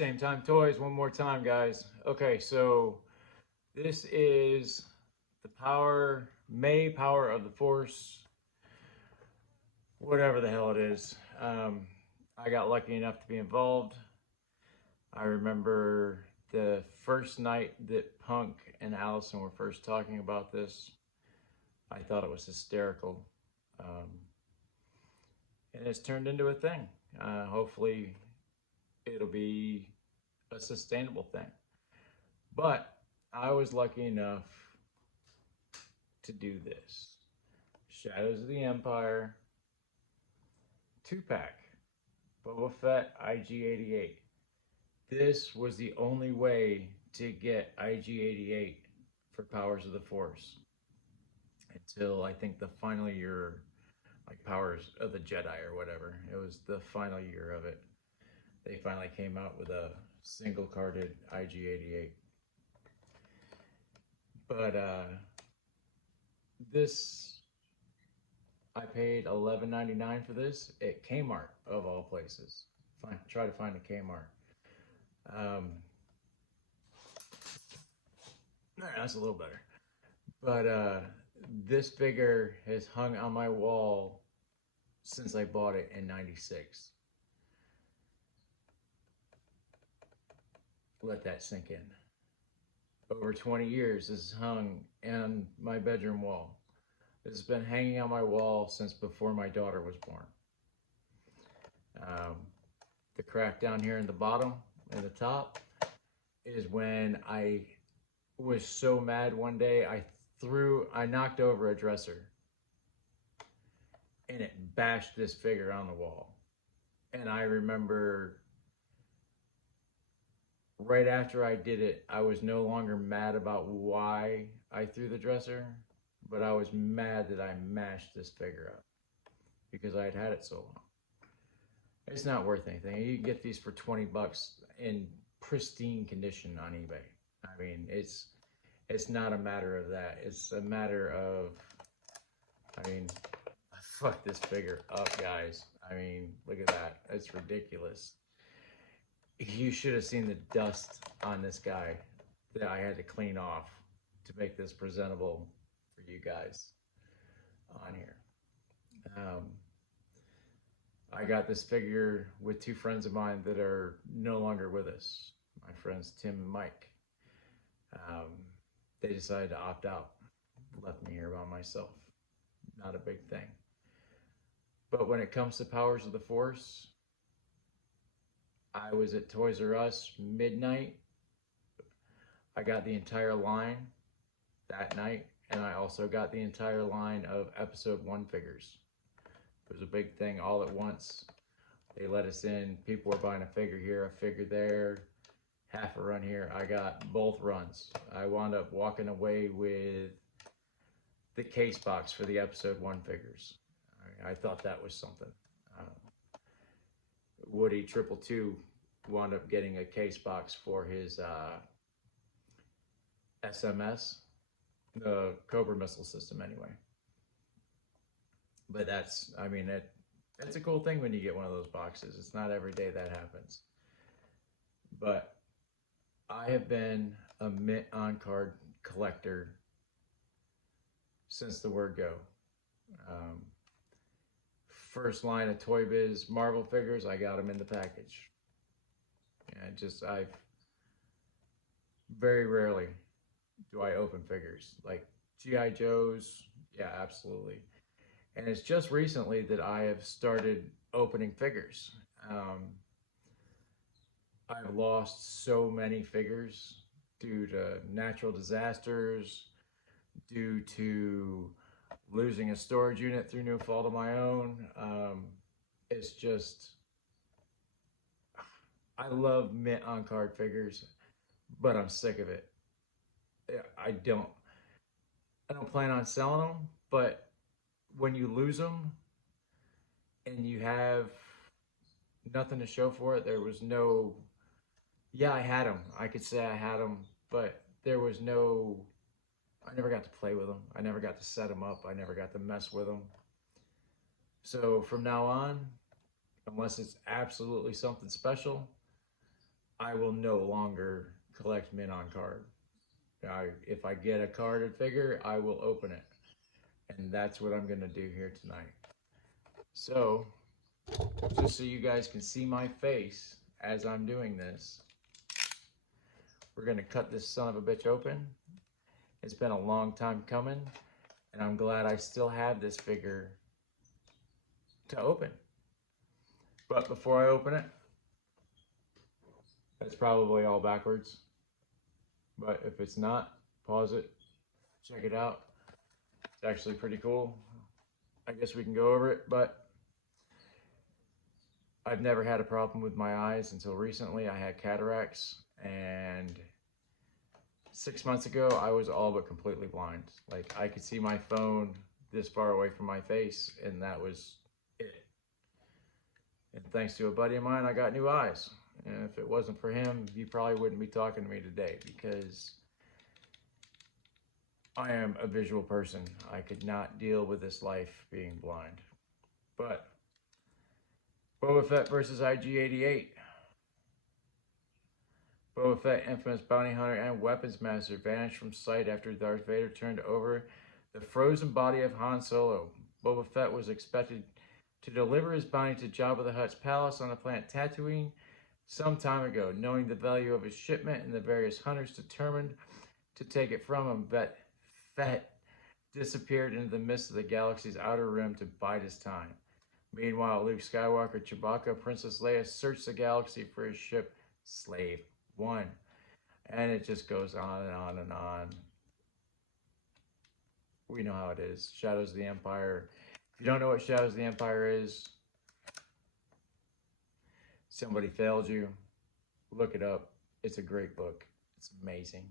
Same time toys, one more time, guys. Okay, so this is the power of the Force, whatever the hell it is. I got lucky enough to be involved. I remember the first night that Punk and Allison were first talking about this. I thought it was hysterical. Um, and it's turned into a thing. Hopefully, it'll be a sustainable thing. But I was lucky enough to do this Shadows of the Empire 2-pack, Boba Fett IG-88. This was the only way to get IG-88 for Powers of the Force until I think the final year, like Powers of the Jedi or whatever. It was the final year of it. They finally came out with a single carded IG-88. But this, I paid $11.99 for this at Kmart of all places. Try to find a Kmart. That's a little better. But this figure has hung on my wall since I bought it in '96. Let that sink in. Over 20 years, this has hung on my bedroom wall. This has been hanging on my wall since before my daughter was born. The crack down here in the bottom and the top is when I was so mad one day I knocked over a dresser and it bashed this figure on the wall. And I remember right after I did it, I was no longer mad about why I threw the dresser, but I was mad that I mashed this figure up because I had it so long. It's not worth anything. You can get these for 20 bucks in pristine condition on eBay. I mean, it's not a matter of that. It's a matter of, I mean, fuck this figure up, guys. I mean, look at that. It's ridiculous. You should have seen the dust on this guy that I had to clean off to make this presentable for you guys on here. I got this figure with two friends of mine that are no longer with us. My friends Tim and Mike. They decided to opt out, left me here by myself. Not a big thing. But when it comes to Powers of the Force, I was at Toys R Us midnight. I got the entire line that night, and I also got the entire line of Episode 1 figures. It was a big thing all at once. They let us in. People were buying a figure here, a figure there, half a run here. I got both runs. I wound up walking away with the case box for the Episode 1 figures. I thought that was something. Woody 222 wound up getting a case box for his SMS, the Cobra missile system anyway. But that's, I mean, it's a cool thing when you get one of those boxes. It's not every day that happens. But I have been a mint on card collector since the word go. First line of Toy Biz Marvel figures, I got them in the package. And I've very rarely do I open figures. Like G.I. Joes, yeah, absolutely. And it's just recently that I have started opening figures. I've lost so many figures due to natural disasters, due to losing a storage unit through no fault of my own. It's just, I love mint on card figures, but I'm sick of it. I don't plan on selling them, but when you lose them and you have nothing to show for it, there was no, yeah, I had them. I could say I had them, but there was no, I never got to play with them. I never got to set them up. I never got to mess with them. So from now on, unless it's absolutely something special, I will no longer collect mint on card. If I get a carded figure, I will open it. And that's what I'm going to do here tonight. So, just so you guys can see my face as I'm doing this, we're going to cut this son of a bitch open. It's been a long time coming, and I'm glad I still have this figure to open. But before I open it, that's probably all backwards. But if it's not, pause it, check it out. It's actually pretty cool. I guess we can go over it, but I've never had a problem with my eyes until recently. I had cataracts, and 6 months ago, I was all but completely blind. Like, I could see my phone this far away from my face, and that was it. And thanks to a buddy of mine, I got new eyes. And if it wasn't for him, you probably wouldn't be talking to me today, because I am a visual person. I could not deal with this life being blind. But Boba Fett versus IG-88. Boba Fett, infamous bounty hunter and weapons master, vanished from sight after Darth Vader turned over the frozen body of Han Solo. Boba Fett was expected to deliver his bounty to Jabba the Hutt's palace on the planet Tatooine some time ago. Knowing the value of his shipment and the various hunters determined to take it from him, Fett disappeared into the mist of the galaxy's outer rim to bide his time. Meanwhile, Luke Skywalker, Chewbacca, Princess Leia searched the galaxy for his ship, Slave One. And it just goes on and on and on. We know how it is. Shadows of the Empire. If you don't know what Shadows of the Empire is, somebody failed you. Look it up. It's a great book. It's amazing.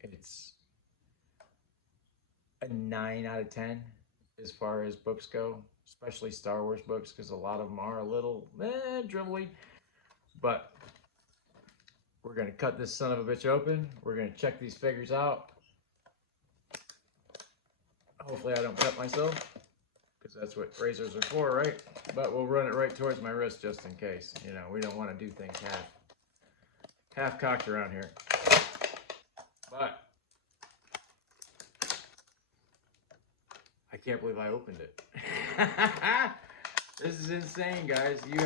It's a 9 out of 10 as far as books go, especially Star Wars books, because a lot of them are a little dribbly. But we're going to cut this son of a bitch open. We're going to check these figures out. Hopefully I don't cut myself, because that's what razors are for, right? But we'll run it right towards my wrist just in case. You know, we don't want to do things half-cocked around here. But I can't believe I opened it. This is insane, guys. You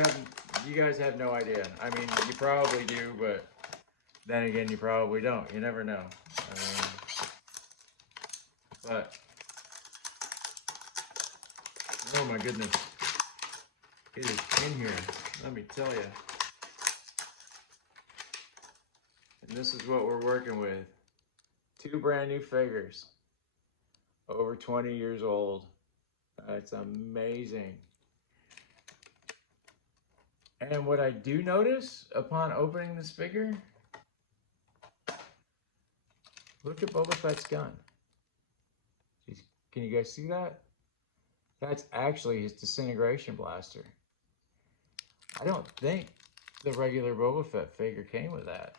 guys have no idea. I mean, you probably do, but then again, you probably don't. You never know. I mean, but oh my goodness, it is in here. Let me tell you. And this is what we're working with. 2 brand new figures. Over 20 years old. It's amazing. And what I do notice upon opening this figure, look at Boba Fett's gun. Can you guys see that? That's actually his disintegration blaster. I don't think the regular Boba Fett figure came with that.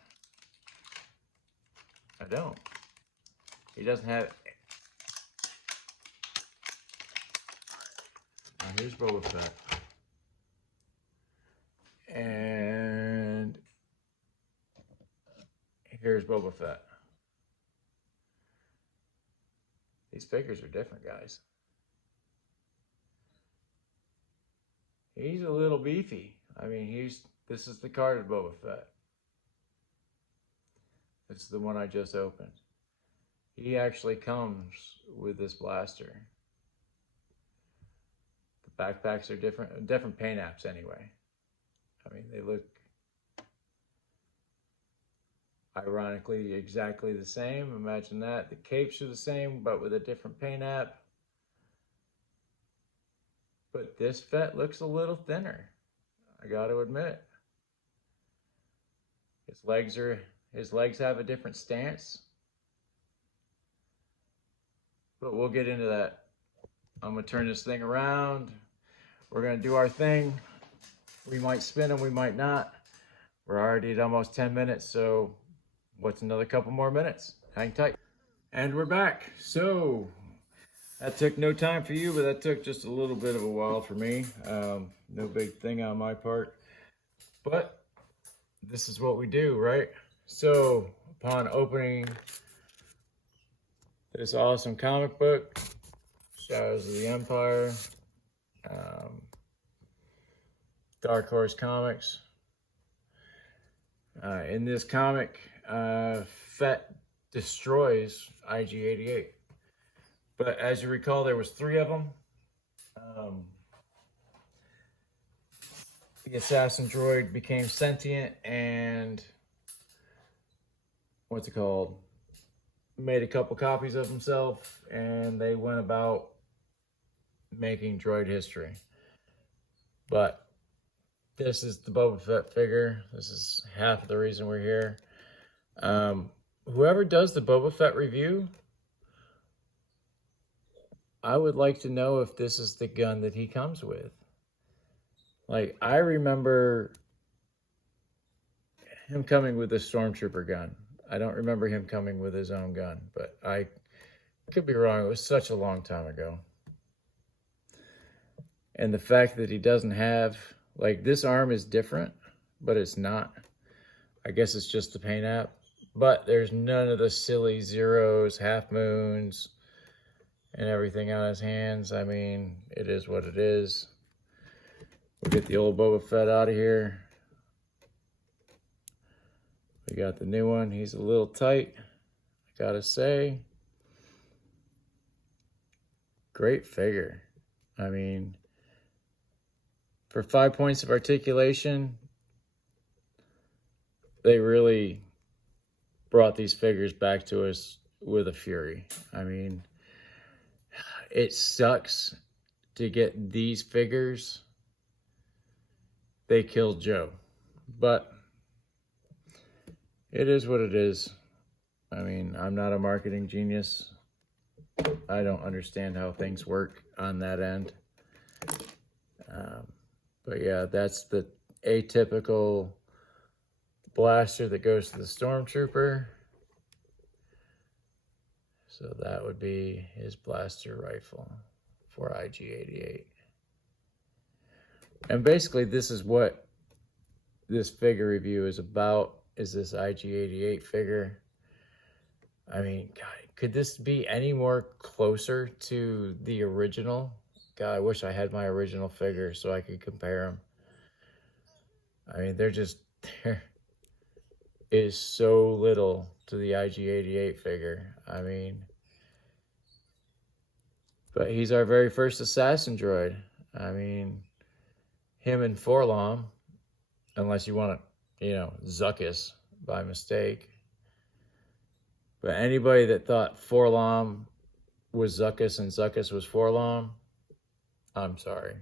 I don't. He doesn't have... Now here's Boba Fett. And here's Boba Fett. These figures are different, guys. He's a little beefy. I mean, this is the carded Boba Fett. This is the one I just opened. He actually comes with this blaster. The backpacks are different paint apps anyway. I mean, they look ironically exactly the same. Imagine that. The capes are the same, but with a different paint app. But this Fett looks a little thinner, I got to admit. His legs have a different stance. But we'll get into that. I'm going to turn this thing around. We're going to do our thing. We might spin them, we might not. We're already at almost 10 minutes, so what's another couple more minutes? Hang tight. And we're back. So that took no time for you, but that took just a little bit of a while for me. No big thing on my part. But this is what we do, right? So upon opening this awesome comic book, Shadows of the Empire, Dark Horse Comics. In this comic, Fett destroys IG-88. But as you recall, there was 3 of them. The assassin droid became sentient and what's it called? Made a couple copies of himself, and they went about making droid history. But this is the Boba Fett figure. This is half of the reason we're here. Whoever does the Boba Fett review, I would like to know if this is the gun that he comes with. Like, I remember him coming with a Stormtrooper gun. I don't remember him coming with his own gun, but I could be wrong. It was such a long time ago. And the fact that he doesn't have, like, this arm is different, but it's not. I guess it's just the paint app. But there's none of the silly zeros, half moons, and everything on his hands. I mean, it is what it is. We'll get the old Boba Fett out of here. We got the new one. He's a little tight, I gotta say. Great figure. I mean, for 5 points of articulation, they really brought these figures back to us with a fury. I mean, it sucks to get these figures. They killed Joe, but it is what it is. I mean, I'm not a marketing genius. I don't understand how things work on that end. But yeah, that's the atypical blaster that goes to the Stormtrooper. So that would be his blaster rifle for IG-88. And basically, this is what this figure review is about, is this IG-88 figure. I mean, God, could this be any more closer to the original? God, I wish I had my original figure so I could compare them. I mean, there is so little to the IG-88 figure. I mean, but he's our very first assassin droid. I mean, him and Forlom, unless you want to, you know, Zuckuss by mistake. But anybody that thought Forlom was Zuckuss and Zuckuss was Forlom, I'm sorry.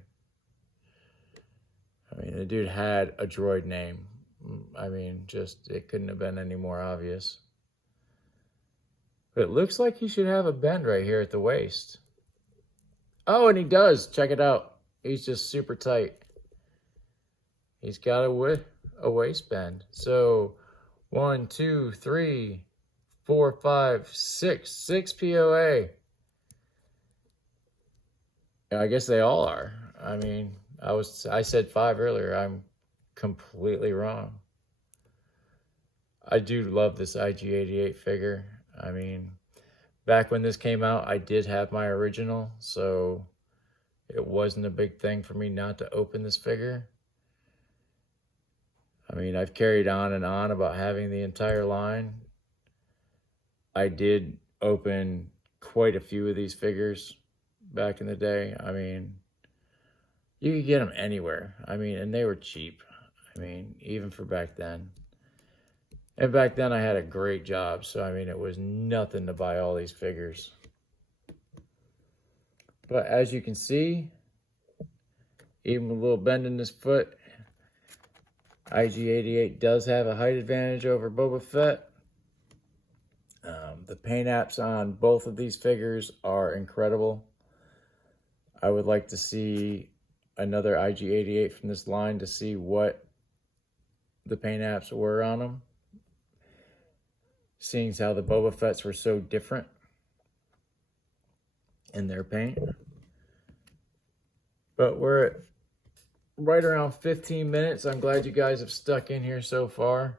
I mean, the dude had a droid name. I mean, just, it couldn't have been any more obvious. But it looks like he should have a bend right here at the waist. Oh, and he does. Check it out. He's just super tight. He's got a waist bend. So 1, 2, 3, 4, 5, 6. 6 POA. I guess they all are. I mean, I said 5 earlier. I'm completely wrong. I do love this IG-88 figure. I mean, back when this came out, I did have my original, so it wasn't a big thing for me not to open this figure. I mean, I've carried on and on about having the entire line. I did open quite a few of these figures back in the day. I mean, you could get them anywhere. I mean, and they were cheap. I mean, even for back then. And back then I had a great job, so I mean, it was nothing to buy all these figures. But as you can see, even with a little bend in his foot, IG-88 does have a height advantage over Boba Fett. The paint apps on both of these figures are incredible. I would like to see another IG-88 from this line to see what the paint apps were on them. Seeing as how the Boba Fetts were so different in their paint. But we're at right around 15 minutes. I'm glad you guys have stuck in here so far.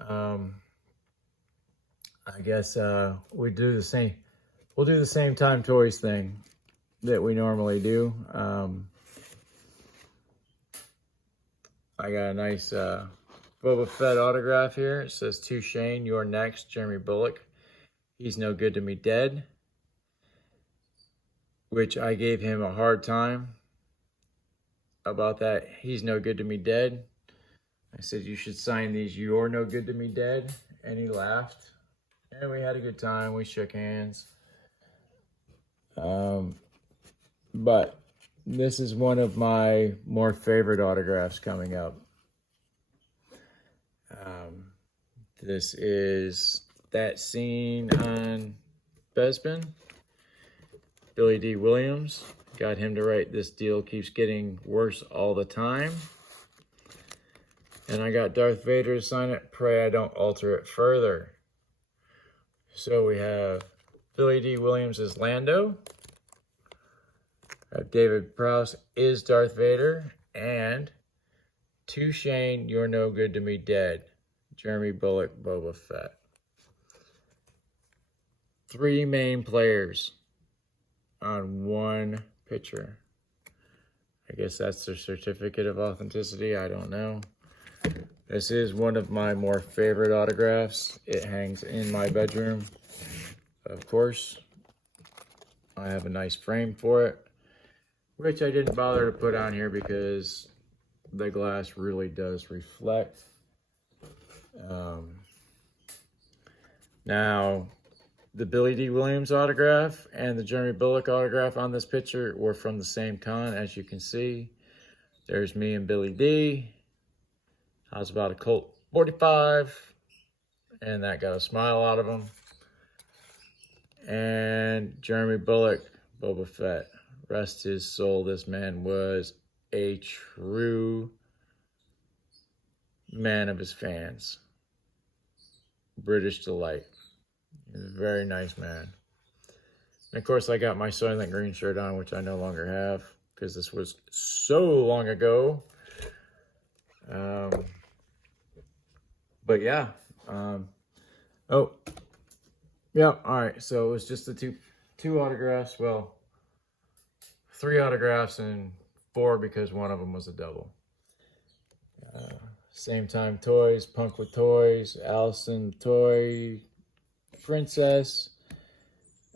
I guess we'll do the same Time Toys thing that we normally do. I got a nice Boba Fett autograph here. It says, "To Shane, you're next, Jeremy Bullock. He's no good to me dead." Which I gave him a hard time about that. "He's no good to me dead." I said, "You should sign these, you're no good to me dead." And he laughed. And we had a good time. We shook hands. But this is one of my more favorite autographs coming up. This is that scene on Bespin. Billy D. Williams. Got him to write, "This deal keeps getting worse all the time." And I got Darth Vader to sign it, "Pray I don't alter it further." So we have Billy D. Williams as Lando. David Prowse is Darth Vader. And "To Shane, you're no good to me dead, Jeremy Bullock, Boba Fett." 3 main players on one picture. I guess that's their certificate of authenticity. I don't know. This is one of my more favorite autographs. It hangs in my bedroom, of course. I have a nice frame for it, which I didn't bother to put on here because the glass really does reflect. Now, the Billy D. Williams autograph and the Jeremy Bullock autograph on this picture were from the same con, as you can see. There's me and Billy D. I was about a Colt 45, and that got a smile out of him. And Jeremy Bullock, Boba Fett. Rest his soul, this man was a true man of his fans. British delight. He's a very nice man. And of course, I got my Soylent Green shirt on, which I no longer have because this was so long ago. But yeah. Oh, yeah. All right. So it was just the two autographs. Well, 3 autographs and 4 because one of them was a double. Same Time Toys, Punk with Toys, Allison Toy Princess.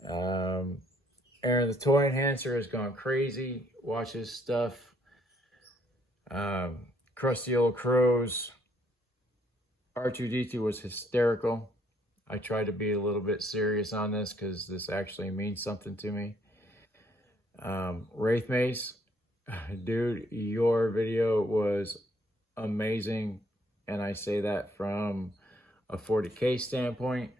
Aaron the Toy Enhancer has gone crazy. Watch his stuff. Crusty Old Crows. R2-D2 was hysterical. I tried to be a little bit serious on this because this actually means something to me. Wraith Mace. Dude, your video was amazing. And I say that from a 40K standpoint.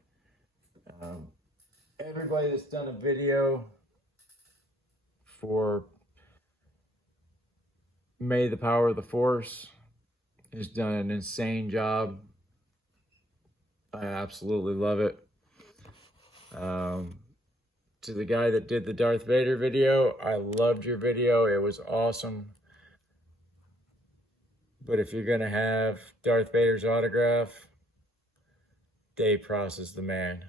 Everybody that's done a video for May the Power of the Force has done an insane job. I absolutely love it. To the guy that did the Darth Vader video, I loved your video. It was awesome. But if you're going to have Darth Vader's autograph, Dave Pross is the man.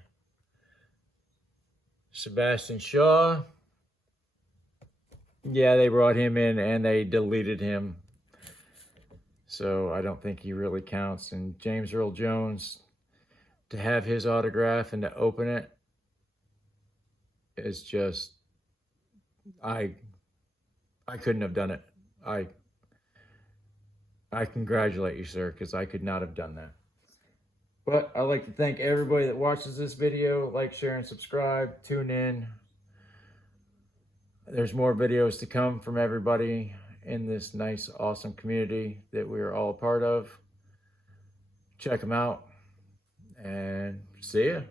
Sebastian Shaw. Yeah, they brought him in and they deleted him. So I don't think he really counts. And James Earl Jones, to have his autograph and to open it is just, I couldn't have done it. I congratulate you, sir, because I could not have done that. But I'd like to thank everybody that watches this video. Like, share, and subscribe. Tune in. There's more videos to come from everybody in this nice, awesome community that we are all a part of. Check them out. And see ya.